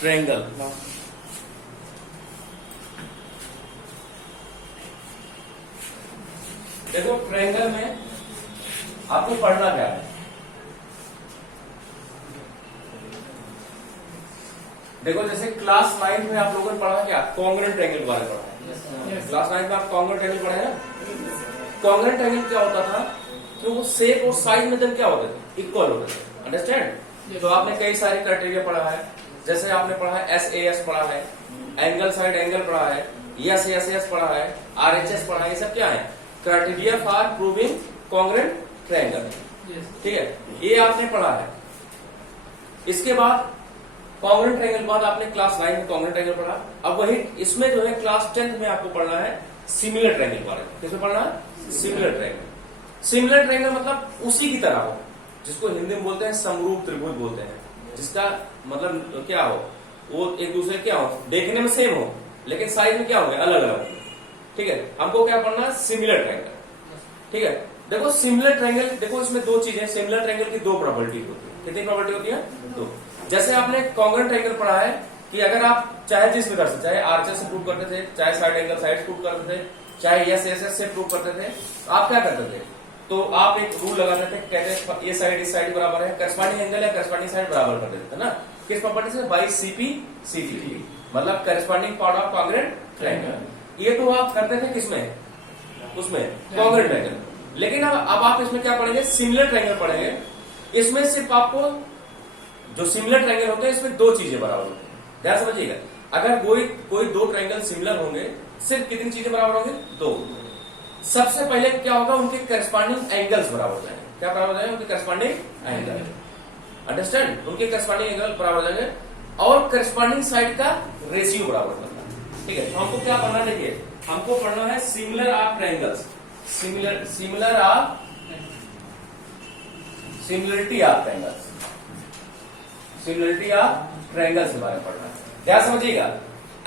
Triangle. देखो triangle में आपको पढ़ना क्या है। देखो जैसे क्लास 9 में आप लोगों ने पढ़ा क्या, कॉन्ग्रुएंट ट्रायंगल के बारे में पढ़ा है। क्लास 9 में आप कॉन्ग्रुएंट ट्रायंगल पढ़े ना। कॉन्ग्रुएंट ट्रायंगल क्या होता था कि वो शेप और साइज में क्या होते थे, इक्वल होते थे। अंडरस्टैंड। तो आपने कई सारे क्राइटेरिया पढ़ा है, जैसे आपने पढ़ा है SAS पढ़ा है, एंगल साइड एंगल पढ़ा है, SAS पढ़ा है, RHS पढ़ा है। ये सब क्या है, criteria for proving congruent triangle. ठीक है, ये आपने पढ़ा है। इसके बाद कॉन्ग्रुएंट ट्रायंगल बाद आपने क्लास 9 में कॉन्ग्रुएंट ट्रायंगल पढ़ा। अब वही इसमें जो है क्लास 10 में आपको पढ़ना है सिमिलर ट्रायंगल के बारे में। किसमें पढ़ना है, सिमिलर ट्रायंगल। सिमिलर ट्रायंगल मतलब उसी की तरह हो, जिसको हिंदी में बोलते हैं समरूप त्रिभुज बोलते हैं, जिसका मतलब क्या हो, वो एक दूसरे क्या हो, देखने में सेम हो लेकिन साइज में क्या होंगे, अलग अलग। ठीक है, हमको क्या पढ़ना है, सिमिलर ट्रायंगल। ठीक है, देखो सिमिलर ट्रायंगल, देखो इसमें दो चीजें, सिमिलर ट्रायंगल की दो प्रॉपर्टी होती है। कितनी प्रॉपर्टी होती है, दो। जैसे आपने कॉन्ग्रुएंट ट्रायंगल पढ़ा है कि अगर आप चाहे जिस प्रकार से, चाहे आर्चर से प्रूव करते थे, चाहे साइड एंगल साइड प्रूव करते थे, चाहे SSS से प्रूव करते थे, आप क्या करते थे, तो आप एक रूल लगाते थे, कहते ये साइड इस साइड बराबर है, करस्पॉन्डिंग एंगल है, करस्पॉन्डिंग साइड बराबर कर देते थे ना। किस प्रॉपर्टी से, बाई CP मतलब corresponding part of congruent triangle. ये तो आप करते थे किसमें, उसमें कॉन्ग्रुएंट ट्रायंगल। लेकिन अब आप इसमें क्या पढ़ेंगे, सिमिलर ट्रायंगल पढ़ेंगे। इसमें सिर्फ आपको जो सिमिलर ट्रायंगल होते हैं इसमें दो चीजें बराबर होती है, ध्यान समझिएगा। अगर कोई दो ट्रायंगल सिमिलर होंगे, सिर्फ कितनी चीजें बराबर होंगी, दो। सबसे पहले क्या होगा, उनके करस्पॉन्डिंग एंगल्स बराबर हो जाएंगे। क्या बराबर हो जाएंगे, उनके करस्पॉन्डिंग एंगल। अंडरस्टैंड, उनके करस्पॉन्डिंग एंगल बराबर हो जाएंगे और करस्पॉन्डिंग साइड का रेशियो बराबर करना है। ठीक है, तो हमको क्या पढ़ना, देखिए हमको पढ़ना है similar of triangles, similar of similarity of triangles, similarity of triangles के बारे में पढ़ना है। क्या समझिएगा,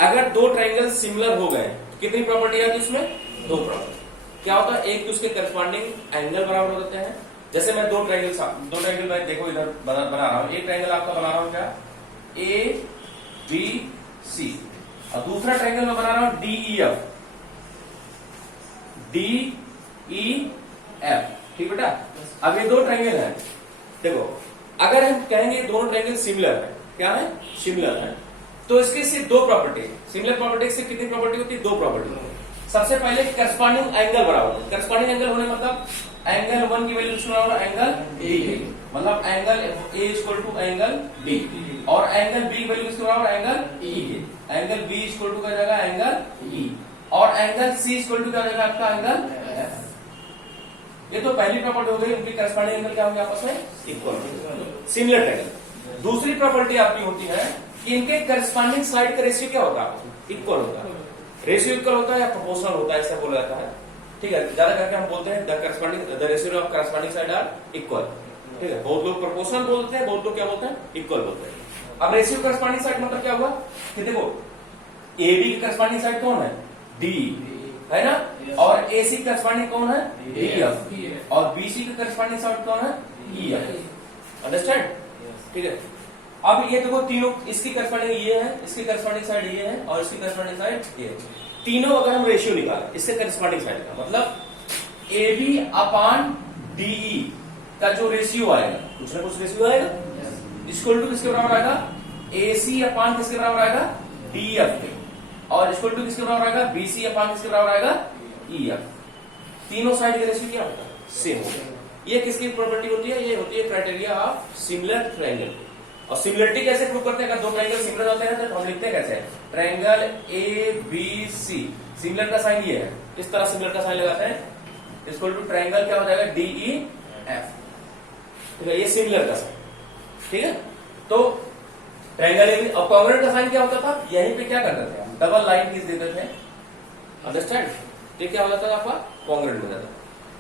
अगर दो ट्रायंगल सिमिलर हो गए कितनी प्रॉपर्टी आती है उसमें, दो प्रॉपर्टी। क्या होता है, एक तो उसके करस्पॉन्डिंग एंगल बराबर हो जाते हैं। जैसे मैं दो ट्रायंगल मैं देखो इधर बना रहा हूं, एक ट्रायंगल आपका बना रहा हूं क्या, ABC, और दूसरा ट्रायंगल मैं बना रहा हूं DEF। ठीक बेटा, अब ये दो ट्रायंगल है। देखो अगर हम कहेंगे दोनों ट्रायंगल सिमिलर है, क्या है, सिमिलर है, तो इसकी सिर्फ दो प्रॉपर्टी, सिमिलर प्रॉपर्टी से कितनी प्रॉपर्टी होती है, दो प्रॉपर्टी। सबसे पहले करस्पॉन्डिंग एंगल बराबर है। करस्पॉन्डिंग एंगल होने मतलब एंगल 1 की वैल्यू बराबर एंगल A, मतलब angle A equal to angle B, और एंगल B की वैल्यू किसके बराबर, एंगल E के। एंगल B इक्वल टू क्या जाएगा, एंगल E, और एंगल C इक्वल टू क्या जाएगा आपका, एंगल F। ये तो पहली प्रॉपर्टी हो गई, उनकी करस्पॉन्डिंग एंगल क्या होंगे, आपस में इक्वल, सिमिलर ट्रायंगल। दूसरी प्रॉपर्टी आपकी होती है कि इनके करस्पॉन्डिंग साइड का रेशियो क्या होता है, इक्वल होता है। रेशियो इक्वल होता है या प्रोपोर्शनल होता है, ऐसा बोला जाता है। ठीक है, ज्यादा करके हम बोलते हैं the ratio of corresponding side are equal. ठीक है, बहुत लोग प्रोपोर्शनल बोलते हैं, बहुत लोग क्या बोलते हैं, इक्वल बोलते हैं। अब रेशियो करस्पॉन्डिंग साइड मतलब क्या हुआ कि देखो AB की करस्पॉन्डिंग साइड कौन है, D है ना, और AC की करस्पॉन्डिंग कौन है, DF, और BC की करस्पॉन्डिंग साइड कौन है, EF। अंडरस्टैंड। ठीक है, अब ये देखो तीनों, इसकी करस्पॉन्डिंग ये है, इसकी करस्पॉन्डिंग साइड ये है, और इसकी करस्पॉन्डिंग साइड ये है। तीनों अगर हम रेशियो निकालें इससे करस्पॉन्डिंग साइड का, मतलब AB अपान DE का जो रेशियो आएगा, कुछ ना कुछ रेशियो आएगा, इक्वल टू किसके बराबर आएगा, AC अपान किसके बराबर आएगा, DF के, और इक्वल टू किसके बराबर आएगा, BC अपान किसके बराबर आएगा, EF। तीनों साइड का रेशियो क्या होगा, सेम होगा। ये किसकी प्रॉपर्टी होती है, ये होती है क्राइटेरिया ऑफ सिमिलर ट्रायंगल। और सिमिलरिटी कैसे प्रूव करते हैं, अगर दो ट्रायंगल सिमिलर होते हैं तो हम लिखते हैं कैसे, ट्रायंगल ABC, सिमिलर का साइन ये है, इस तरह सिमिलर का साइन लगाते हैं, इक्वल टू ट्रायंगल क्या हो जाएगा, DEF। ठीक है, ये सिमिलर का साइन। ठीक है, तो ट्रायंगल और कॉन्ग्रुएंट का साइन क्या होता था, यहीं पे क्या करते थे, डबल लाइन खींच देते थे। अंडरस्टैंड, ये क्या हो जाता था आपका, कॉन्ग्रुएंट हो जाता था।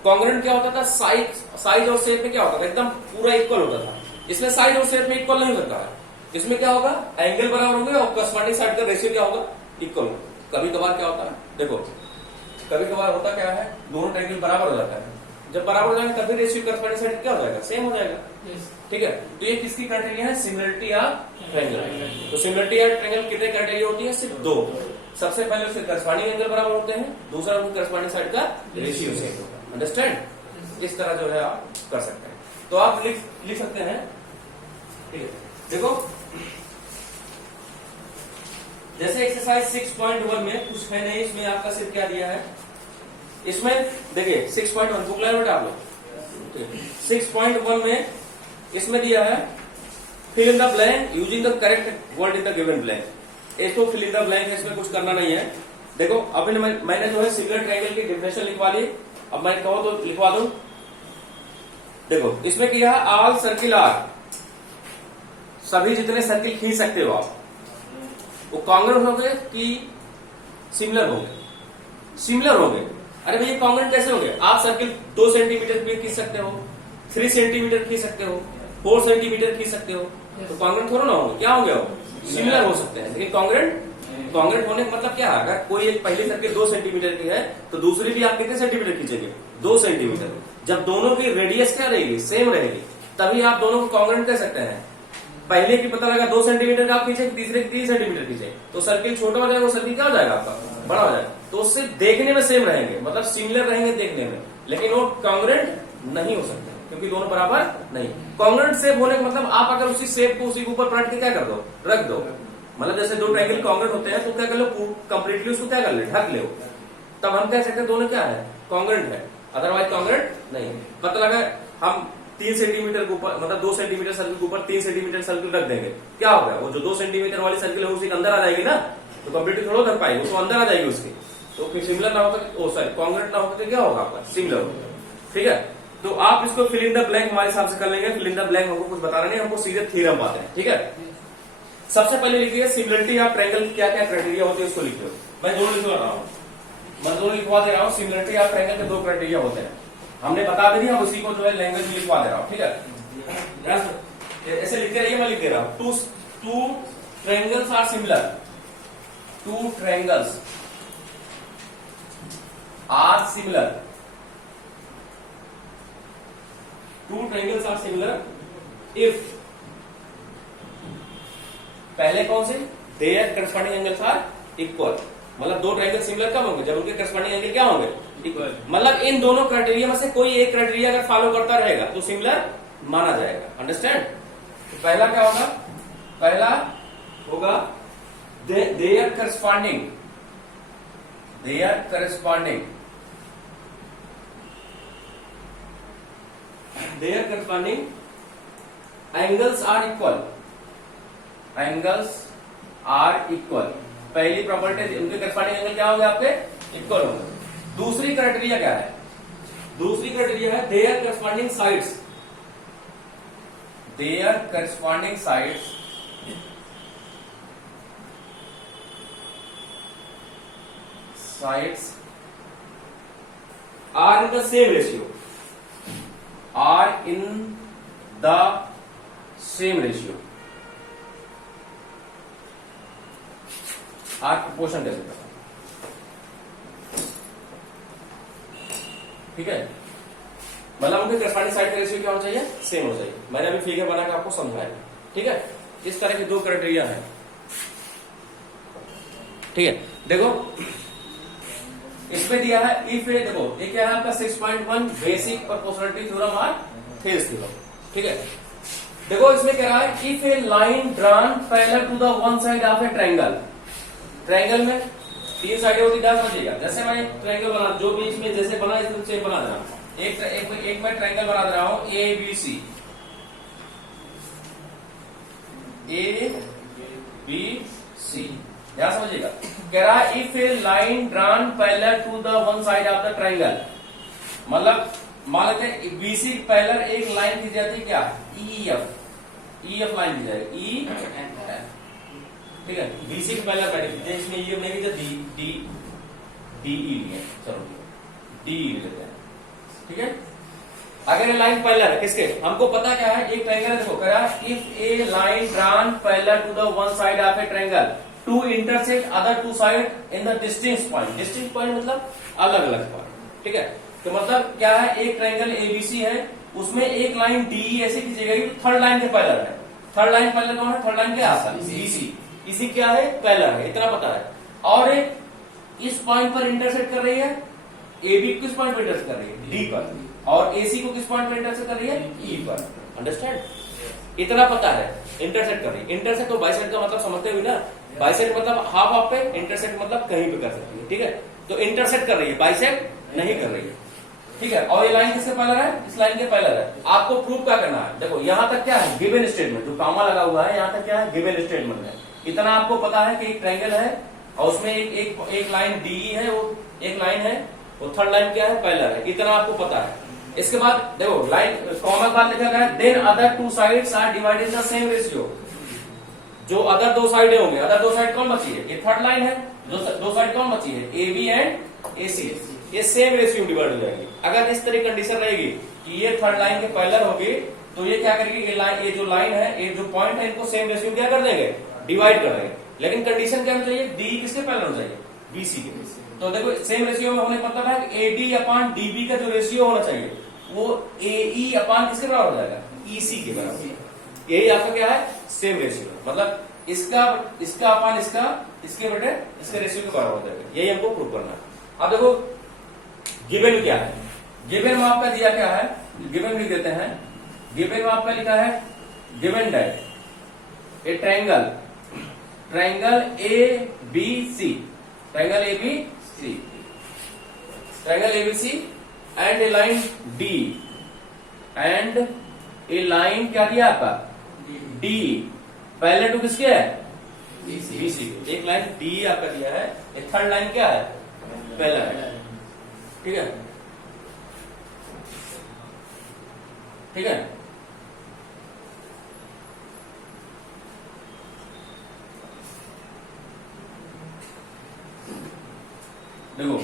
कॉन्ग्रुएंट क्या होता था, साइज और शेप में क्या होता था, एकदम पूरा इक्वल होता था। इसमें साइज और शेप में इक्वल नहीं होता है, इसमें क्या होगा, एंगल बराबर होंगे और करस्पॉन्डिंग साइड का रेशियो क्या होगा, इक्वल। कभी कभार क्या होता है, देखो कभी कभार होता क्या है, दोनों ट्रायंगल बराबर हो जाता है, जब बराबर हो जाएगा तभी रेशियो करस्पॉन्डिंग साइड क्या हो जाएगा, सेम हो जाएगा। ठीक है, तो ये किसकी क्राइटेरिया है, सिमिलरिटी ऑफ ट्रायंगल। तो सिमिलरिटी या ट्रायंगल कितने क्राइटेरिया होती है? सिर्फ दो। सबसे पहले उसके करस्पॉन्डिंग एंगल बराबर होते हैं, दूसरा उनकी करस्पॉन्डिंग साइड का रेशियो सेम होगा। अंडरस्टैंड? इस तरह जो है आप कर सकते हैं। तो आप लिख सकते हैं, ठीक है। देखो जैसे एक्सरसाइज 6.1 में कुछ है नहीं, इसमें आपका सिर्फ क्या दिया है, इसमें देखिए 6.1 बुक लाइन बेटा आप लोग 6.1 में इसमें दिया है fill in the blank using the correct word in the given blank. इसको फिल इन द ब्लैंक है, इसमें कुछ करना नहीं है। देखो अभी मैंने जो है सिमिलर ट्रायंगल की डेफिनेशन लिखवा ली, अब मैं कहो तो लिखवा दूं। देखो इसमें किया है ऑल सर्किल आर, सभी जितने सर्किल खींच सकते हो आप, वो कॉन्ग्रुएंट होंगे कि सिमिलर होंगे? सिमिलर होंगे। अरे भैया कॉन्ग्रुएंट कैसे होंगे? आप सर्किल 2 सेंटीमीटर भी खींच सकते हो, 3 सेंटीमीटर खींच सकते हो, 4 सेंटीमीटर खींच सकते हो, तो कॉन्ग्रुएंट थोड़ा ना होंगे। क्या होंगे? वो सिमिलर हो सकते हैं, लेकिन कॉन्ग्रुएंट होने का मतलब क्या है? अगर कोई एक पहली सर्किल 2 सेंटीमीटर की है तो दूसरी भी आप कितने सेंटीमीटर खींचेंगे? 2 सेंटीमीटर। जब दोनों की रेडियस क्या रहेगी? सेम रहेगी, तभी आप दोनों को कॉन्ग्रुएंट कह सकते हैं। पहले की पता लगा 2 सेंटीमीटर का आप खींचे, तीसरे की 3 सेंटीमीटर खींचे, तो सर्किल छोटा हो जाएगा, वो सर्किल क्या हो जाएगा आपका? बड़ा हो जाएगा। तो उससे देखने में सेम रहेंगे, मतलब सिमिलर रहेंगे देखने में, लेकिन वो कॉन्ग्रुएंट नहीं हो सकते क्योंकि दोनों बराबर नहीं। कॉन्ग्रुएंट शेप होने का मतलब आप अगर उसी शेप को उसी के ऊपर पलट के क्या कर दो? रख दो। मतलब जैसे 2 ट्रायंगल कॉन्ग्रुएंट होते हैं तो क्या कर लो? कंप्लीटली उसको क्या कर ले? ढक ले। तब हम कह सकते हैं दोनों क्या है? कॉन्ग्रुएंट है, अदरवाइज कॉन्ग्रुएंट नहीं। पता लगा हम 3 सेंटीमीटर के ऊपर, मतलब 2 सेंटीमीटर सर्किल के ऊपर 3 सेंटीमीटर सर्किल रख देंगे, क्या होगा? वो जो 2 सेंटीमीटर वाली सर्किल है उसी के अंदर आ जाएगी ना, तो कंप्लीटली थोड़ा कर पाएगी, वो तो अंदर आ जाएगी उसके। तो फिर सिमिलर ना होकर, सॉरी कॉन्ग्रुएंट ना होकर क्या होगा आपका? सिमिलर होगा। ठीक है, तो आप इसको फिल इन द ब्लैंक हमारे हिसाब से कर लेंगे। फिल इन द ब्लैंक हमको कुछ बताना नहीं, हमको सीधे थ्योरम बात है। ठीक है, सबसे पहले लिखिए सिमिलरिटी ऑफ ट्रायंगल क्या क्या क्राइटेरिया होते हैं उसको लिखिए। मैं दोनों लिखवा रहा हूँ, मैं दोनों लिखवा दे रहा हूँ। सिमिलरिटी ऑफ ट्रायंगल के 2 क्राइटेरिया होते हैं, हमने बता दी, हम उसी को जो है लैंग्वेज में लिखवा दे रहा हूँ। ठीक है, ऐसे लिखते रहिए, मैं लिख दे रहा हूँ। Two triangles are similar, 2 triangles are similar, 2 triangles are similar if, पहले कौन से? Their corresponding angles are equal. मतलब 2 ट्रायंगल सिमिलर कब होंगे? जब उनके करस्पॉन्डिंग एंगल क्या होंगे? इक्वल। मतलब इन दोनों क्राइटेरिया में से कोई एक क्राइटेरिया अगर फॉलो करता रहेगा तो सिमिलर माना जाएगा। अंडरस्टैंड? तो पहला क्या होगा? पहला होगा their corresponding angles are equal, angles are equal. पहली प्रॉपर्टी, उनके करस्पॉन्डिंग एंगल क्या होंगे? आपके इक्वल होंगे। दूसरी क्राइटेरिया क्या है? दूसरी क्राइटेरिया है their corresponding sides, their corresponding sides are in the same ratio, are in the same ratio, are proportion कैसे करना? ठीक है, मतलब उनके करस्पॉन्डिंग साइड का रेशियो क्या होना चाहिए? सेम हो चाहिए। मैंने अभी फिगर बनाकर आपको समझाया। ठीक है, इस तरह के 2 क्राइटेरिया है। ठीक है, देखो इसमें दिया है इफ ए, देखो ये क्या है आपका 6.1 बेसिक प्रोपोर्शनलिटी थ्योरम और थेल्स थ्योरम। ठीक है, देखो इसमें कह रहा है if a line drawn parallel to the one side of a triangle, triangle में 3 साइडें होती है, समझिएगा। जैसे मैं ट्रायंगल बना, जो बीच में जैसे बना इसमें सेम बना देना। एक मैं ट्रायंगल बना दे रहा हूं ABC, यहां समझिएगा। कह रहा है if a line drawn parallel to the one side of the triangle, मतलब मान लेते हैं BC पैरेलल एक लाइन की जाती है क्या? EF लाइन की जाएगी, ठीक है। BC के पैरेलल बैठे, इसमें EF नहीं है, DE लिए, चलो DE लेते हैं। ठीक है, अगर ये लाइन पैरेलल है किसके? हमको पता क्या है? एक ट्रायंगल देखो, कह रहा है if a line drawn parallel to the one side of a triangle to intersect other 2 side in the distinct point. Distinct point मतलब अलग अलग पॉइंट। ठीक है, तो मतलब क्या है? एक ट्रायंगल ABC है, उसमें एक लाइन DE ऐसे खींची गई, थर्ड लाइन के पैरेलल है। थर्ड लाइन पैरेलल कौन है? थर्ड लाइन के आसपास BC। इसी क्या है, पैरेलल है, इतना पता है। और एक इस पॉइंट पर इंटरसेक्ट कर रही है, AB किस पॉइंट पर इंटरसेक्ट कर रही है, D पर, और AC को किस पॉइंट पर इंटरसेक्ट कर रही है, E पर। अंडरस्टैंड? इतना पता है, इंटरसेक्ट कर रही है। इंटरसेक्ट तो बाइसेक्ट का मतलब समझते हुए ना, बाइसेक्ट मतलब हाफ हाफ पे, इंटरसेक्ट मतलब कहीं पे कर सकती है, ठीक है। तो इंटरसेक्ट कर रही है, बाइसेक्ट नहीं कर रही है, ठीक है। और ये लाइन किसके पैरेलल है, इस लाइन के पैरेलल है। आपको प्रूव क्या करना है, देखो यहां तक क्या है, गिवन स्टेटमेंट, जो कॉमा लगा हुआ है यहां तक क्या है, गिवन स्टेटमेंट है। इतना आपको पता है कि एक ट्रायंगल है और उसमें एक लाइन DE है, वो एक लाइन है, वो थर्ड लाइन क्या है, पैरेलल है, इतना आपको पता है। इसके बाद देखो लाइन कॉमा के बाद लिखा गया है then other two sides are divided in the same ratio. जो अदर दो साइड होंगे, अदर दो साइड कौन बची है, ये थर्ड लाइन है, दो साइड कौन बची है, AB एंड AC, ये सेम रेशियो डिवाइड हो जाएगी। अगर इस तरह कंडीशन रहेगी कि ये थर्ड लाइन के पैरेलल होगी, तो ये क्या करेगी, ये जो लाइन है, ये जो पॉइंट है, इनको सेम रेशियो क्या कर देंगे, डिवाइड कर देंगे। लेकिन कंडीशन क्या होनी चाहिए, DE किसके पैरेलल होना चाहिए, BC के। तो देखो सेम रेशियो में होने का मतलब है कि AD अपान DB का जो रेशियो होना चाहिए वो AE अपान किसके बराबर हो जाएगा, EC के बराबर। यही आपका क्या है, सेम रेशियो, मतलब इसका अपान इसका, इसके बटे इसके रेशियो के बराबर हो जाएगा। यही हमको प्रूव करना है। अब देखो गिवन क्या है, गिवन में आपका दिया क्या है, गिवन लिख देते हैं। गिवन में आपका लिखा है given that A triangle ABC, triangle ABC, triangle ABC and A line D and A line क्या दिया आपका, D पैरेलल टू किसके है, BC। एक लाइन D आपका दिया है, एक थर्ड लाइन क्या है, पैरेलल है, ठीक है, ठीक है। देखो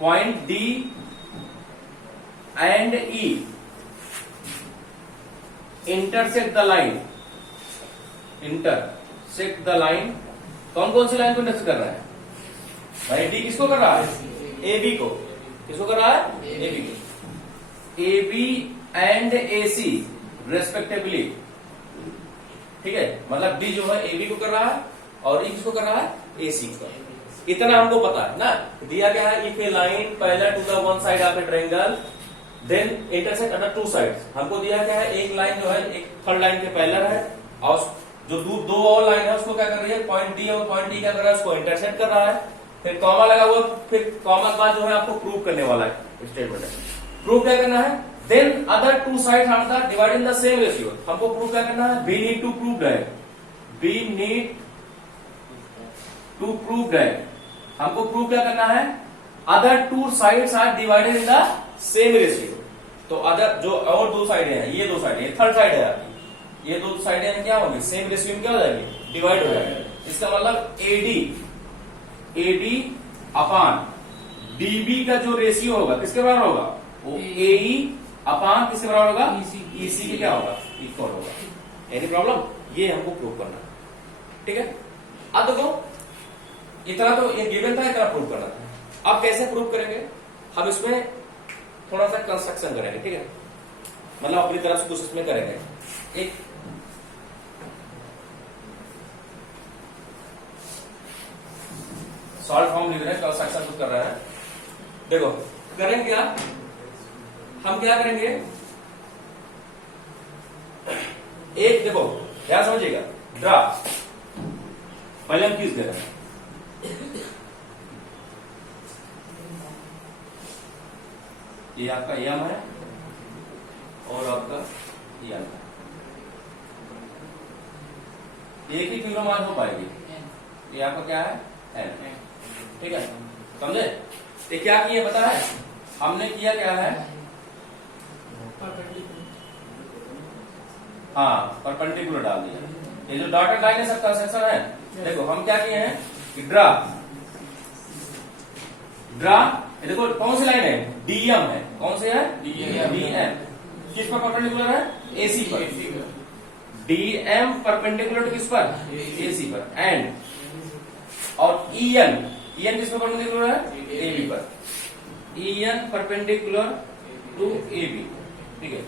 point D and E intersect the line, intersect the line, कौन कौन सी लाइन को इंटरसेक्ट कर रहा है भाई, D किसको कर रहा है, AB को, किसको कर रहा है, AB को, AB एंड AC रेस्पेक्टिवली, ठीक है। मतलब D जो है AB को कर रहा है और E किसको कर रहा है, AC को। इतना हमको पता है ना, दिया गया है if a line parallel to the one side of a triangle then intersect other two sides. हमको दिया गया है एक लाइन जो है एक थर्ड लाइन के पैरेलल है और जो दो और लाइन है उसको क्या कर रही है, पॉइंट D और पॉइंट D क्या कर रहा है, उसको इंटरसेक्ट कर रहा है। फिर कॉमा लगा हुआ, फिर कॉमा के बाद जो है आपको प्रूव करने वाला है स्टेटमेंट है। प्रूव क्या करना है, then other two side are the divide in the same ratio. हमको प्रूव क्या करना है, वी नीड टू प्रूव है, वी नीड टू प्रूव है। हमको प्रूव क्या करना है, other two sides are divided in the same ratio. तो अदर जो और दो साइडें हैं, ये दो साइडें, ये थर्ड साइड है आपकी, ये दो साइडें क्या होंगी, सेम रेशियो में क्या हो जाएगी, डिवाइड हो जाएगी। इसका मतलब AD अपान DB का जो रेशियो होगा किसके बराबर होगा, वो AE अपान किसके बराबर होगा, EC के क्या होगा, इक्वल होगा। एनी प्रॉब्लम, ये हमको प्रूव करना है, ठीक है। अब देखो इतना तो ये गिवन था, इतना प्रूव करना था। अब कैसे प्रूव करेंगे, हम इसमें थोड़ा सा कंस्ट्रक्शन करेंगे, ठीक है, मतलब अपनी तरफ से कुछ इसमें करेंगे। एक शॉर्ट फॉर्म लिख रहे हैं, कंस्ट्रक्शन कुछ कर रहे हैं। देखो करेंगे क्या, हम क्या करेंगे, एक देखो ध्यान समझिएगा, ड्रा, पहले हम किस दे रहे हैं, ये आपका यम है और आपका यम है, एक ही फिगर मान हो पाएगी, ये आपका क्या है, एन, ठीक है, समझे। ये क्या किया पता है, हमने किया क्या है, हाँ परपेंडिकुलर डाल दिया। ये जो डॉटेड लाइन है सब कंस्ट्रक्शन है। देखो हम क्या किए हैं कि ड्रा, देखो कौन सी लाइन है, DM है, कौन सी है, DM, किस पर परपेंडिकुलर है, AC पर, DM परपेंडिकुलर टू किस पर, AC पर, एंड और EN किस पर परपेंडिकुलर है, AB पर, EN परपेंडिकुलर टू AB, ठीक है,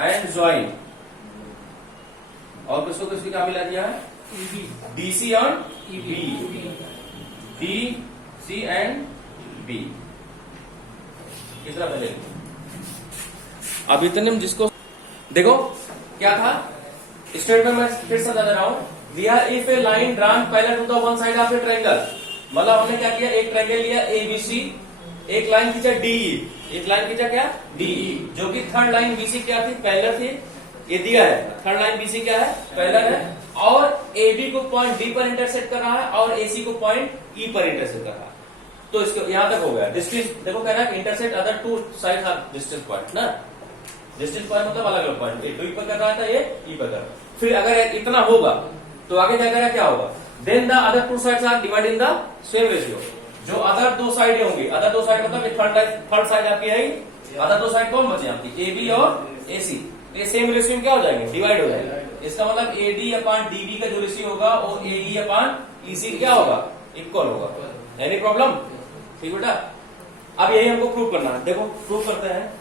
एंड ज्वाइन और किसको किसकी क्या मिला दिया है, DC on B, D C and B. इस तरह पहले अब इतने में जिसको देखो क्या था स्टेट में, मैं फिर से बता दे रहा हूं, we are if a line drawn parallel to the one side of a triangle, मतलब हमने क्या किया, एक ट्रायंगल लिया एबीसी, एक लाइन खींचा डीई, एक लाइन खींचा क्या डीई, जो कि थर्ड लाइन बीसी क्या थी, पैरेलल थी, ये दिया है थर्ड लाइन बीसी क्या है, पैरेलल है, और एबी को पॉइंट डी पर इंटरसेक्ट कर रहा है और एसी को पॉइंट ई पर इंटरसेक्ट कर रहा है। तो इसको यहां तक हो गया डिस्टेंस, देखो कह रहा है intersect other two sides of distance point ना, डिस्टेंस पॉइंट मतलब अलग अलग पॉइंट, ये डी पर कर रहा था, ये ई पर कर रहा है। फिर अगर इतना होगा तो आगे क्या करेगा, क्या होगा, then the other two sides are divide in the same ratio, जो अदर दो साइड होंगी, अदर दो साइड मतलब थर्ड साइड आपकी है, अदर दो साइड कौन बचे आपकी, एबी और एसी, ये सेम रेशियो में क्या हो जाएंगे, डिवाइड हो जाएंगे। इसका मतलब एडी अपॉन डीबी का जो रेशियो होगा वो एई अपॉन ईसी क्या होगा, इक्वल होगा। एनी प्रॉब्लम, ठीक बेटा। अब यही हमको प्रूव करना है, देखो प्रूव करते हैं,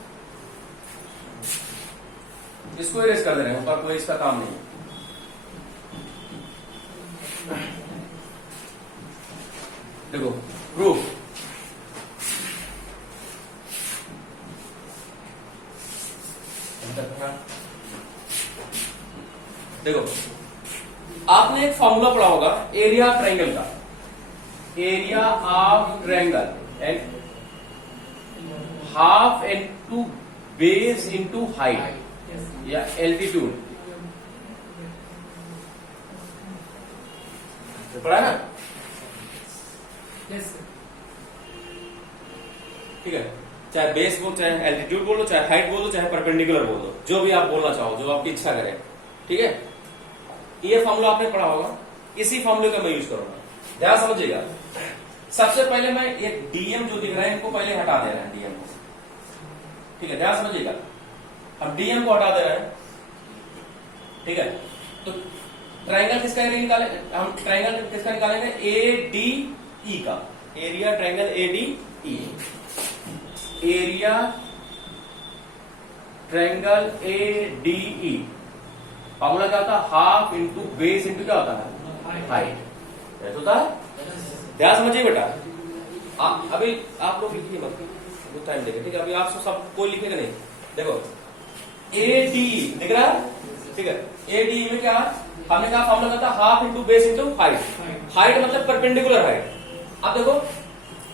इसको इरेज कर दे रहे हैं, ऊपर कोई इसका काम नहीं। देखो प्रूफ, देखो आपने एक फॉर्मूला पढ़ा होगा एरिया ऑफ ट्रायंगल का, area of triangle and half into base into height या एल्टीट्यूड, पढ़ा ना, ठीक है, चाहे बेस बोलो, चाहे एल्टीट्यूड बोलो, चाहे हाइट बोलो, चाहे परपेंडिकुलर बोलो, जो भी आप बोलना चाहो, जो आपकी इच्छा करे, ठीक है। ये फॉर्मूला आपने पढ़ा होगा, इसी फॉर्मूले का मैं यूज करूंगा, ध्यान समझिएगा। सबसे पहले मैं ये डीएम जो दिख रहा है इनको पहले हटा दे रहे हैं, डीएम को, ठीक है, ध्यान समझिएगा। हम डीएम को हटा दे रहे हैं, ठीक है। तो ट्रायंगल किसका एरिया निकाले, हम ट्रायंगल किसका निकालेंगे, ए डी ई का, area triangle A D E, area triangle A D E, formula क्या होता है, हाफ इंटू बेस इंटू क्या होता है, हाइट, ऐसा होता है। ध्यान समझिए बेटा, अभी आप लोग लिखिए मत, कुछ टाइम देगा, ठीक है। अभी आप सब कोई लिखेगा नहीं, देखो ए डी दिख रहा है, ठीक है। ए डी में क्या हमने कहा फॉर्मूला था, half into base into height, height मतलब परपेंडिकुलर हाइट। अब देखो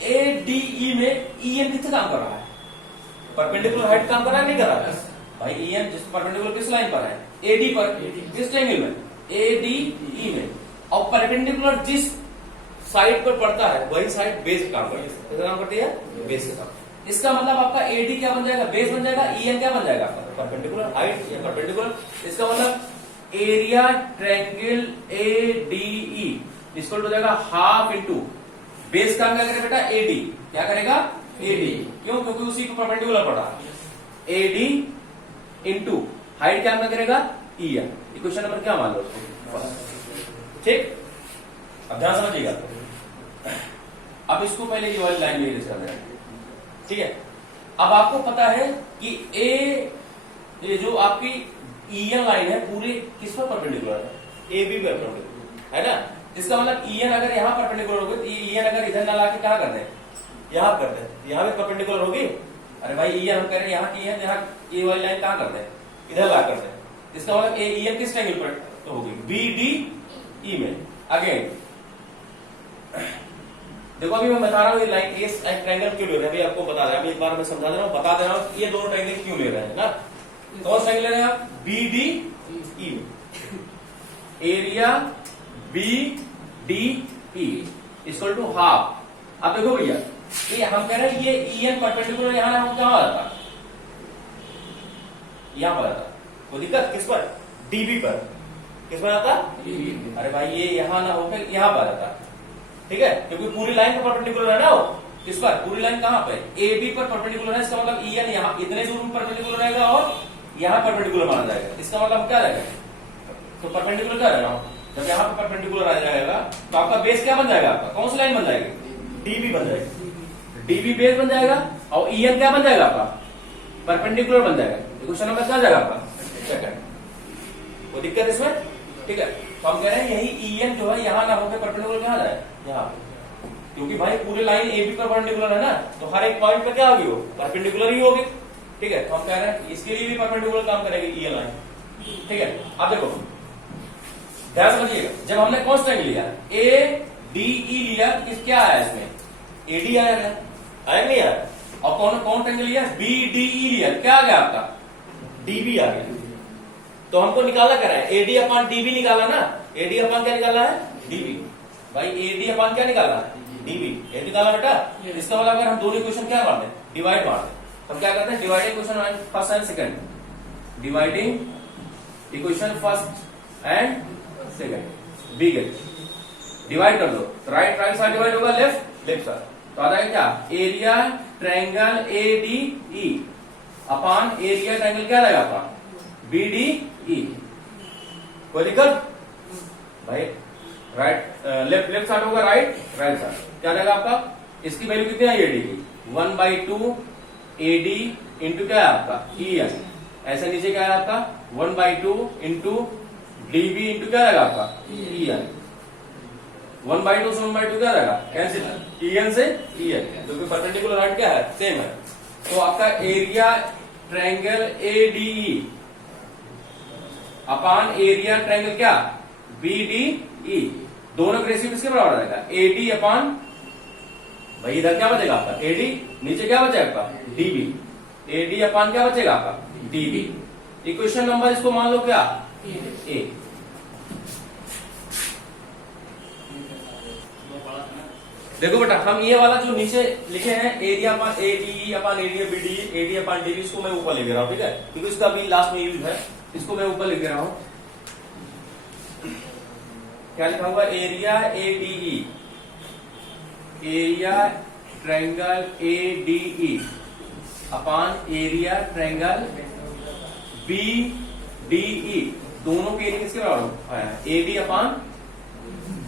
ए डी ई में ई एन किससे काम कर रहा है, परपेंडिकुलर हाइट काम कर रहा है, नहीं कर रहा है भाई, ई एन जिस परपेंडिकुलर किस लाइन पर है, एडी पर, किस ट्रायंगल में, ए डी ई में, और परपेंडिकुलर जिस साइड पर पड़ता है वही साइड बेस का काम करती है, किसका काम करती है, बेस का काम। इसका मतलब आपका एडी क्या बन जाएगा, बेस बन जाएगा, ई एन क्या बन जाएगा, परपेंडिकुलर हाइट या परपेंडिकुलर। इसका मतलब area triangle A D E इसको हो जाएगा हाफ इंटू बेस काम क्या करेगा बेटा, एडी, क्या करेगा, एडी, क्यों, क्योंकि उसी को परपेंडिकुलर पड़ा, एडी इंटू हाइट क्या करेगा, ई एन। इक्वेशन नंबर क्या मान लो उसको, ठीक। अब ध्यान समझिएगा, अब इसको पहले ये वाली लाइन में इरेज कर दें, ठीक है। अब आपको पता है कि ये जो आपकी ई एन लाइन है पूरी किस पर परपेंडिकुलर है, ए बी पर परपेंडिकुलर है ना। इसका मतलब ई एन अगर यहाँ परपेंडिकुलर होगी तो ई एन अगर इधर ना लाके क्या कर दे, यहाँ कर दे, यहाँ भी परपेंडिकुलर होगी। अरे भाई ई एन हम कह रहे हैं यहाँ की है, यहाँ ये वाली लाइन कहाँ कर दे, इधर ला कर दे। इसका मतलब ई एन किस ट्रायंगल पर तो होगी, बी डी ई में। अगेन देखो अभी मैं बता रहा हूँ ये लाइन इस ट्रायंगल क्यों ले रहे हैं, अभी आपको बता रहा हूँ, एक बार मैं समझा दे रहा हूँ, बता दे रहा हूँ ये दोनों ट्रायंगल क्यों ले रहे हैं ना। कौन सा ट्रायंगल ले रहे हैं आप, बी डी ई में, area B D E equal to half. अब देखो भैया ये हम कह रहे हैं ये ई एन परपेंडिकुलर यहाँ ना कहाँ आ जाता, यहाँ पर आता, कोई दिक्कत किस पर, डीबी पर, किस पर आता, अरे भाई ये यहाँ ना होकर यहाँ पर आता, ठीक है, क्योंकि पूरी लाइन पर परपेंडिकुलर है ना वो, किस पर, पूरी लाइन कहाँ पे, ए बी पर परपेंडिकुलर है। इसका मतलब ई एन यहाँ इतने दूर में परपेंडिकुलर रहेगा और यहाँ परपेंडिकुलर माना जाएगा। इसका मतलब क्या रहेगा, तो परपेंडिकुलर क्या रहेगा, जब यहाँ पे परपेंडिकुलर आ जाएगा तो आपका बेस क्या बन जाएगा, आपका कौन सी लाइन बन जाएगी, डीबी बन जाएगी, डीबी बेस बन जाएगा और ई एन क्या बन जाएगा आपका, परपेंडिकुलर बन जाएगा। क्वेश्चन नंबर क्या जाएगा आपका सेकंड, कोई दिक्कत इसमें, ठीक है, तो हम कह रहे हैं यही EN जो है यहाँ ना होकर परपेंडिकुलर कहाँ जाए, यहाँ, क्योंकि भाई पूरे लाइन AB पर परपेंडिकुलर है ना, तो हर एक पॉइंट पे क्या होगी वो परपेंडिकुलर ही होगी। ठीक है, तो हम कह रहे हैं इसके लिए भी परपेंडिकुलर काम करेगी EN लाइन। ठीक है, अब देखो ध्यान समझिएगा, जब हमने कौन सा ट्रायंगल लिया ADE लिया, किस क्या आया इसमें AD आया है, आया नहीं आया, और कौन ट्रायंगल लिया BDE लिया, क्या आ गया आपका DB आ गया। तो हमको निकाला क्या है AD अपान DB निकाला ना, AD अपान क्या निकाला है DB, भाई AD अपान क्या निकाला है DB, ये निकाला बेटा। इसका मतलब अगर हम दोनों इक्वेशन क्या मार दें डिवाइड मार दें, हम क्या करते हैं dividing equation first and second, dividing equation first and second, we get divide कर दो, राइट साइड डिवाइड होगा लेफ्ट साइड, तो आ जाएगा क्या area triangle ADE upon area triangle क्या रहेगा आपका BDE। कोई दिक्कत भाई, राइट लेफ्ट साइड होगा राइट साइड, क्या रहेगा आपका, इसकी वैल्यू कितनी है AD की 1/2 AD इंटू क्या है आपका EN, ऐसे नीचे क्या है आपका 1/2 इंटू DB इंटू क्या रहेगा आपका EN, 1/2 से 1/2 क्या रहेगा कैंसिल, EN से EN, क्योंकि परपेंडिकुलर राइट क्या है सेम है। तो आपका area triangle ADE upon area triangle क्या BDE, दोनों का रेशियो किसके बराबर रहेगा AD अपान, भाई इधर क्या बचेगा आपका AD, नीचे क्या बचेगा आपका DB, AD अपान क्या बचेगा आपका DB। इक्वेशन नंबर इसको मान लो क्या A। देखो बेटा, हम ये वाला जो नीचे लिखे हैं एरिया अपान ADE upon area BDE, AD अपान DB, इसको मैं ऊपर लिख रहा हूं, ठीक है, क्योंकि इसका अभी लास्ट में यूज है, इसको मैं ऊपर लिख रहा हूं। क्या लिखा हुआ area ADE, area triangle ADE upon area triangle BDE, दोनों के एरिया किसके बराबर आया है AD अपान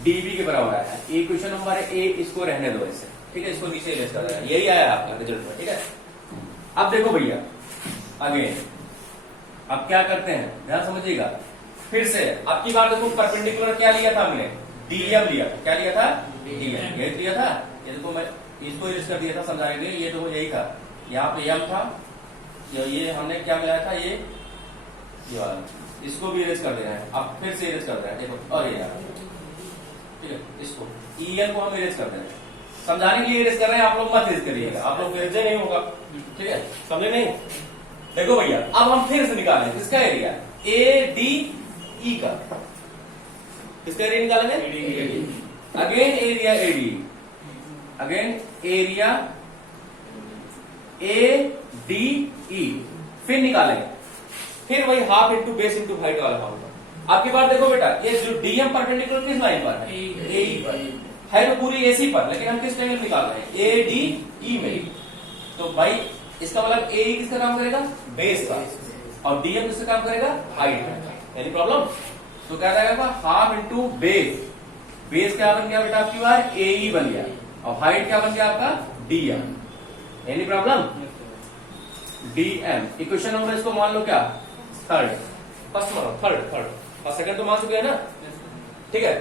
DB के बराबर आया है। इक्वेशन नंबर है A, इसको रहने दो ऐसे, ठीक है, इसको नीचे इरेज कर देना, यही आया आपका रिजल्ट में। ठीक है, अब देखो भैया आगे, अब क्या करते हैं ध्यान समझिएगा, फिर से अब की बार देखो परपेंडिकुलर क्या लिया था हमने DM लिया था, क्या लिया था DM, ये लिया था, ये देखो मैं इसको इरेज कर दिया था समझाने के लिए, ये देखो यही था, यहाँ पे M था, ये हमने क्या मिलाया था ये वाला, इसको भी इरेज कर देना है, अब फिर से इरेज कर देना है, देखो और ये यार, ठीक है, इसको EN को हम इरेज कर देंगे, समझाने के लिए इरेज कर रहे हैं, आप लोग मत इरेज करिएगा, आप लोग इरेज नहीं होगा, ठीक है, समझे नहीं। देखो भैया अब हम फिर से निकालेंगे किसका एरिया ADE का, किसका एरिया निकालेंगे again area ADE, again area ADE, फिर निकालेंगे, फिर वही half into base into height वाला होगा। आपकी बात देखो बेटा, ये जो DM परपेंडिकुलर किस लाइन पर है AE पर है, तो पूरी AC पर, लेकिन हम किस ट्रायंगल निकाल रहे हैं ADE में, तो भाई इसका मतलब AE किसका काम करेगा बेस का, और DM किसका काम करेगा हाइट का, एनी प्रॉब्लम। तो क्या रहेगा हाफ इंटू बेस, बेस क्या बन गया बेटा आपकी बार AE बन गया, और हाइट क्या बन गया आपका DM, any problem DM। Equation number इसको मान लो क्या थर्ड, फर्स्ट मानो थर्ड और सेकंड तो मान चुके हैं ना, ठीक है,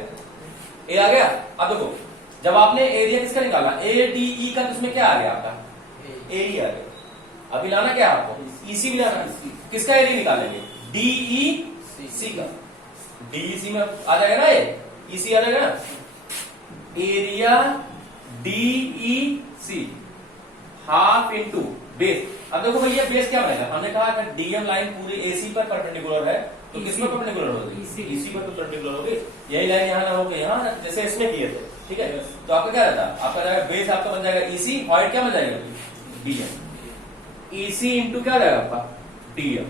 ए आ गया। अब देखो जब आपने एरिया किसका निकाला ADE का, तो उसमें क्या आ गया आपका AE आ गया, अभी लाना क्या आपको EC भी लाना, किसका एरिया निकालेंगे DEC का, DEC में आ जाएगा ना, ये EC आ जाएगा ना, area DEC half into base. अब देखो भैया बेस क्या बनेगा, हमने कहा अगर DM लाइन पूरी AC पर परपेंडिकुलर है तो किस पर परपेंडिकुलर होगी EC पर परपेंडिकुलर होगी, यही लाइन यहाँ ना होगी यहाँ, जैसे इसमें किए थे, ठीक है, तो आपका क्या रहता है, आपका जाएगा बेस आपका बन जाएगा EC, हाइट क्या बन जाएगा DM, EC इंटू क्या रहेगा आपका DM।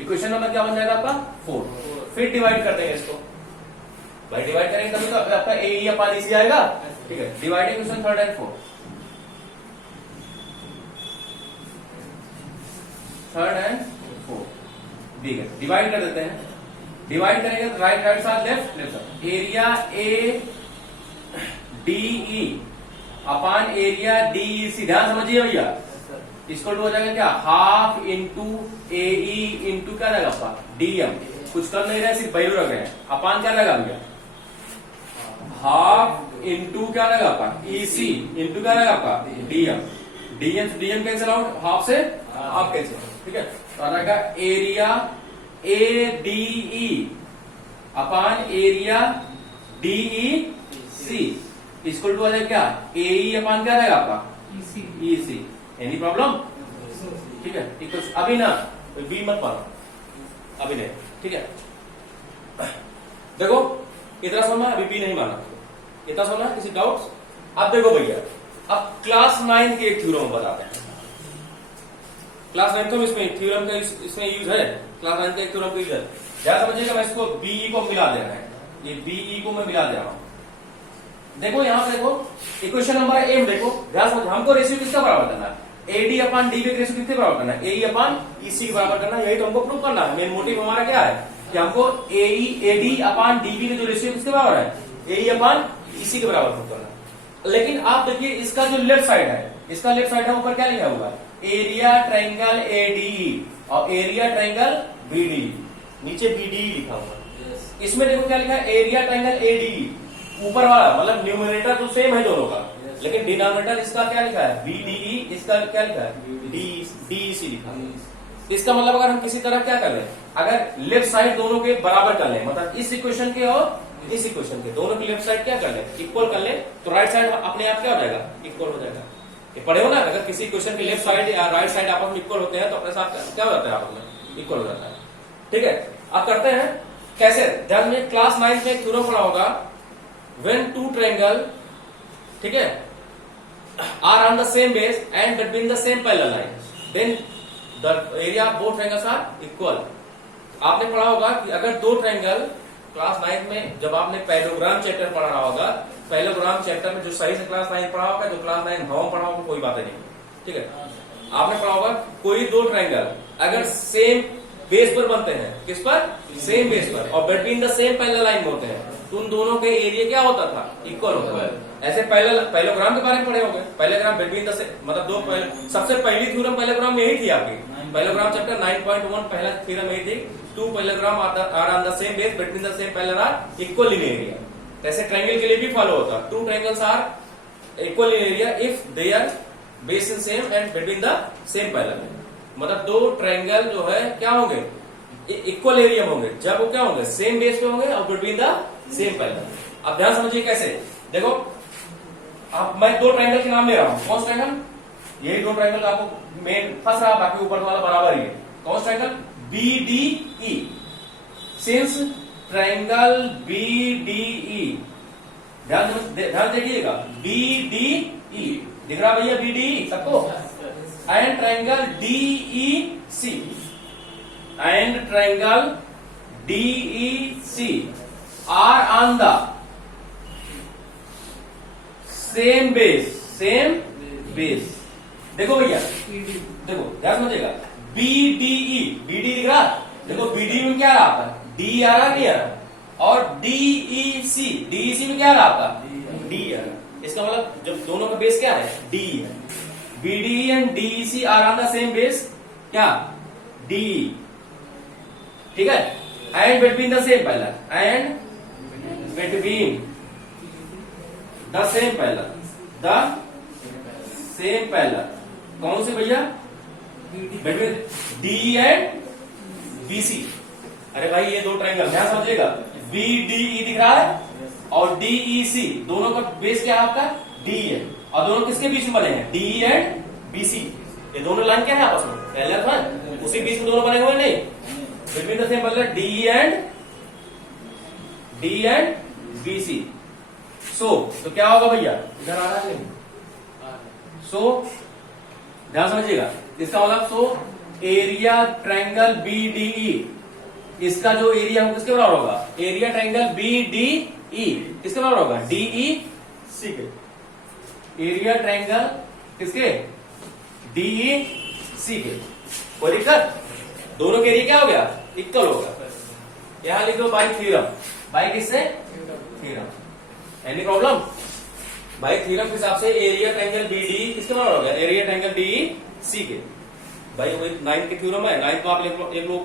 इक्वेशन नंबर क्या बन जाएगा आपका 4, फिर डिवाइड कर देंगे इसको, भाई डिवाइड करेंगे तभी तो आपका AE अपान EC आएगा, ठीक है, डिवाइडिंग इक्वेशन 3 और 4, 3 और 4 डिवाइड कर देते हैं, डिवाइड करेंगे तो right side left side, area ADE upon area DEC, ध्यान समझिए भैया, इसको हो जाएगा क्या हाफ इंटू AE इंटू क्या रहेगा आपका DM, कुछ कर नहीं रहे, सिर्फ वैल्यू रख रहे हैं। अपान क्या लगा भैया, हाफ इंटू क्या लगा आपका ईसी इंटू क्या लगा आपका डीएम, डीएम से डीएम कैंसिल आउट, हाफ से हाफ कैंसिल, ठीक है। तो आ जाएगा area ADE upon area DEC equal to आ जाएगा क्या, AE अपान क्या रहेगा आपका EC। एनी प्रॉब्लम, ठीक है। इक्वल अभी ना बी मत मानो अभी नहीं, ठीक है। देखो इतना समझना, अभी बी नहीं माना, इतना समझना, किसी डाउट्स? अब देखो भैया, अब क्लास 9 के एक थ्योरम बताते हैं। क्लास 9 तो इसमें थ्योरम का इसमें यूज है, क्लास 9 का एक थ्योरम का यूज है। ध्यान समझिएगा, मैं इसको बीई को मिला दे रहा है, ये बीई को मैं मिला दे रहा हूं। देखो यहां पे देखो इक्वेशन नंबर एम, देखो ध्यान समझ, हमको रेशियो किसका बराबर करना है, एडी अपान डीबी का रेशियो किसके बराबर करना है, एई अपान ईसी के बराबर करना है। यही तो हमको प्रूव करना है। मेन मोटिव हमारा क्या है कि हमको एडी अपान डीबी का जो रेशियो किसके बराबर है, एई अपान ईसी के बराबर प्रूव करना है। लेकिन आप देखिए इसका जो लेफ्ट साइड है, इसका लेफ्ट साइड है, ऊपर क्या लिखा हुआ है, एरिया ट्रायंगल एडीई और एरिया ट्रायंगल बीडी, नीचे बीडी लिखा हुआ है। इसमें देखो क्या लिखा है, एरिया ट्रायंगल एडीई, ऊपर वाला मतलब न्यूमरेटर तो सेम है दोनों का, लेकिन डिनोमिनेटर इसका क्या लिखा है बीडीई, इसका क्या लिखा है डीईसी लिखा है। इसका मतलब अगर हम किसी तरह क्या कर लें, अगर लेफ्ट साइड दोनों के बराबर कर लें, मतलब इस इक्वेशन के और इस इक्वेशन के दोनों की लेफ्ट साइड क्या कर लें, इक्वल कर लें, तो राइट साइड अपने आप क्या हो जाएगा, इक्वल हो जाएगा। ये पढ़े हो ना, अगर किसी इक्वेशन की लेफ्ट साइड या राइट साइड आपस में इक्वल होते हैं तो अपने साथ क्या हो जाता है, आपस में इक्वल हो जाता है, ठीक है। अब करते हैं कैसे, ध्यान में क्लास 9 में एक थ्योरम पढ़ा होगा, व्हेन टू ट्रायंगल, ठीक है, are on the same base and between the same parallel line, then the area of both triangles are equal. आपने पढ़ा होगा कि अगर दो ट्रायंगल, क्लास 9 में जब आपने पैरेललोग्राम चैप्टर पढ़ा होगा, पैरेललोग्राम चैप्टर में जो सही से क्लास 9 पढ़ा होगा, जो क्लास 9 हम पढ़ा होगा, कोई बात नहीं, ठीक है। आपने पढ़ा होगा कोई दो ट्रायंगल अगर सेम बेस पर बनते हैं, किस पर, सेम बेस पर, और between the same parallel line होते हैं, तो उन दोनों के एरिया क्या होता था, इक्वल होता है। ऐसे पैरेललोग्राम के बारे में पढ़े होंगे, पैरेललोग्राम बिटवीन द मतलब दो सबसे पहली थ्योरम पैरेललोग्राम में यही थी आपकी, पैरेललोग्राम चैप्टर 9.1 पहला थ्योरम यही थी, two parallelogram are on the same base between the same parallel are equal in area. ऐसे ट्रायंगल के लिए भी फॉलो होता है, two triangles are equal in area if they are base in same and between the same parallel, मतलब दो triangle जो है क्या होंगे, इक्वल एरिया में होंगे जब वो क्या होंगे, सेम बेस पे होंगे और बिटवीन द सेम पैरेलल। अब ध्यान समझिए कैसे, देखो अब मैं दो ट्रायंगल के नाम ले रहा हूं, कौन सा ट्रायंगल, यही दो ट्रायंगल आपको मेन फंस रहा, बाकी ऊपर वाला बराबर ही है। कौन सा triangle, BDE, since triangle BDE, ध्यान देखिएगा, BDE दिख रहा भैया, BDE सबको, and triangle DEC, and triangle DEC are on the same base, देखो भैया, देखो ध्यान समझिएगा, BDE, BD दिख रहा, देखो BD में क्या रहा आपका, D आ रहा, नहीं आ रहा, और DEC में क्या रहा आपका, D आ रहा। इसका मतलब जब दोनों का बेस क्या है, D है, BDE and DEC are on the same base, क्या, DE, ठीक है, and between the same parallel, and between the same parallel, कौन से भैया, बिटवीन DE एंड BC। अरे भाई ये दो ट्रायंगल ध्यान समझिएगा, BDE दिख रहा है और DEC, दोनों का बेस क्या है आपका, D है, और दोनों किसके बीच में बने हैं, DE एंड BC। ये दोनों लाइन क्या है आपस में, पैरेलल है, उसी बीच में दोनों बने हुए नहीं, between the same parallel DE and BC। सो तो क्या होगा भैया, इधर आ रहा है, सो ध्यान समझिएगा, इसका मतलब सो एरिया ट्रायंगल BDE, इसका जो एरिया होगा किसके बराबर होगा, एरिया ट्रायंगल BDE किसके बराबर होगा, DEC के, एरिया ट्रायंगल किसके, DEC के, कोई दिक्कत, दोनों के एरिया क्या हो गया, इक्वल होगा। यहां लिख दो बाई थ्योरम, बाई किससे, theorem, any problem, by theorem के हिसाब से एरिया ट्रायंगल BDE किसके बराबर हो गया, एरिया ट्रायंगल DEC के। भाई वही 9 के थ्योरम है, 9 को आप एक लोग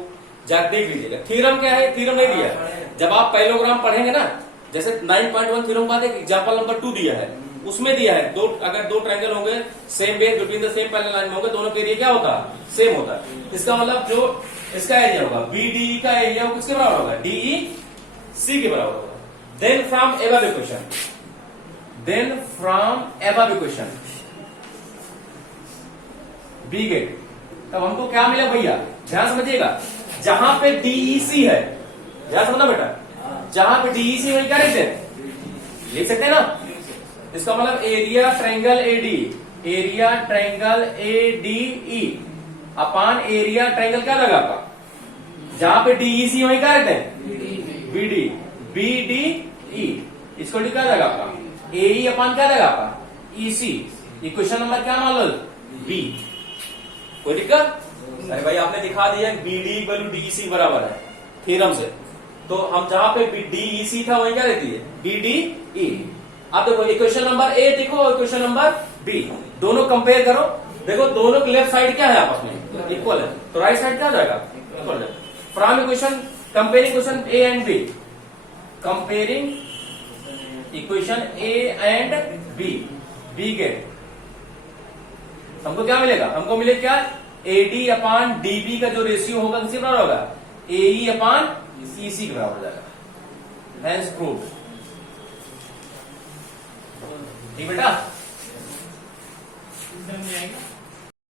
जाके देख लीजिएगा। थ्योरम क्या है, थ्योरम नहीं दिया है। जब आप पैरेललोग्राम पढ़ेंगे ना, जैसे 9.1 थ्योरम बाद एक एग्जाम्पल नंबर 2 दिया है, उसमें दिया है अगर दो ट्रायंगल होंगे same base between the same parallel line में होंगे, दोनों का एरिया क्या होता है, सेम होता है। इसका मतलब जो इसका एरिया होगा BDE का एरिया वो किसके बराबर होगा, DEC के बराबर होगा। Then from above equation we get, तब हमको क्या मिला भैया, ध्यान समझिएगा, जहां पे DEC है, ध्यान समझना बेटा, जहां पे DEC वही क्या लिखते हैं, लिख सकते हैं ना। इसका मतलब area triangle ADE upon area triangle क्या लगा आपका, जहां पे DEC वही क्या रहते हैं, BDE, इसको क्या लगा आपका, AE अपान क्या लगा आपका, EC। इक्वेशन नंबर क्या मान लो, B। कोई दिक्कत? अरे भाई आपने दिखा दिया BD इक्वल टू DEC बराबर है थ्योरम से, तो हम जहां पे DEC था वही क्या रहती है, BDE। अब देखो इक्वेशन नंबर A देखो और इक्वेशन नंबर B, दोनों कंपेयर करो, देखो दोनों की लेफ्ट साइड क्या है आपस में, इक्वल है, तो राइट साइड क्या हो जाएगा, इक्वल है। From equation comparing equation A and B, comparing equation A and B get, हमको क्या मिलेगा, हमको मिलेगा क्या, AD अपान DB का जो रेशियो होगा किसके बराबर होगा, AE अपान EC के बराबर हो जाएगा। Hence proved. ठीक बेटा।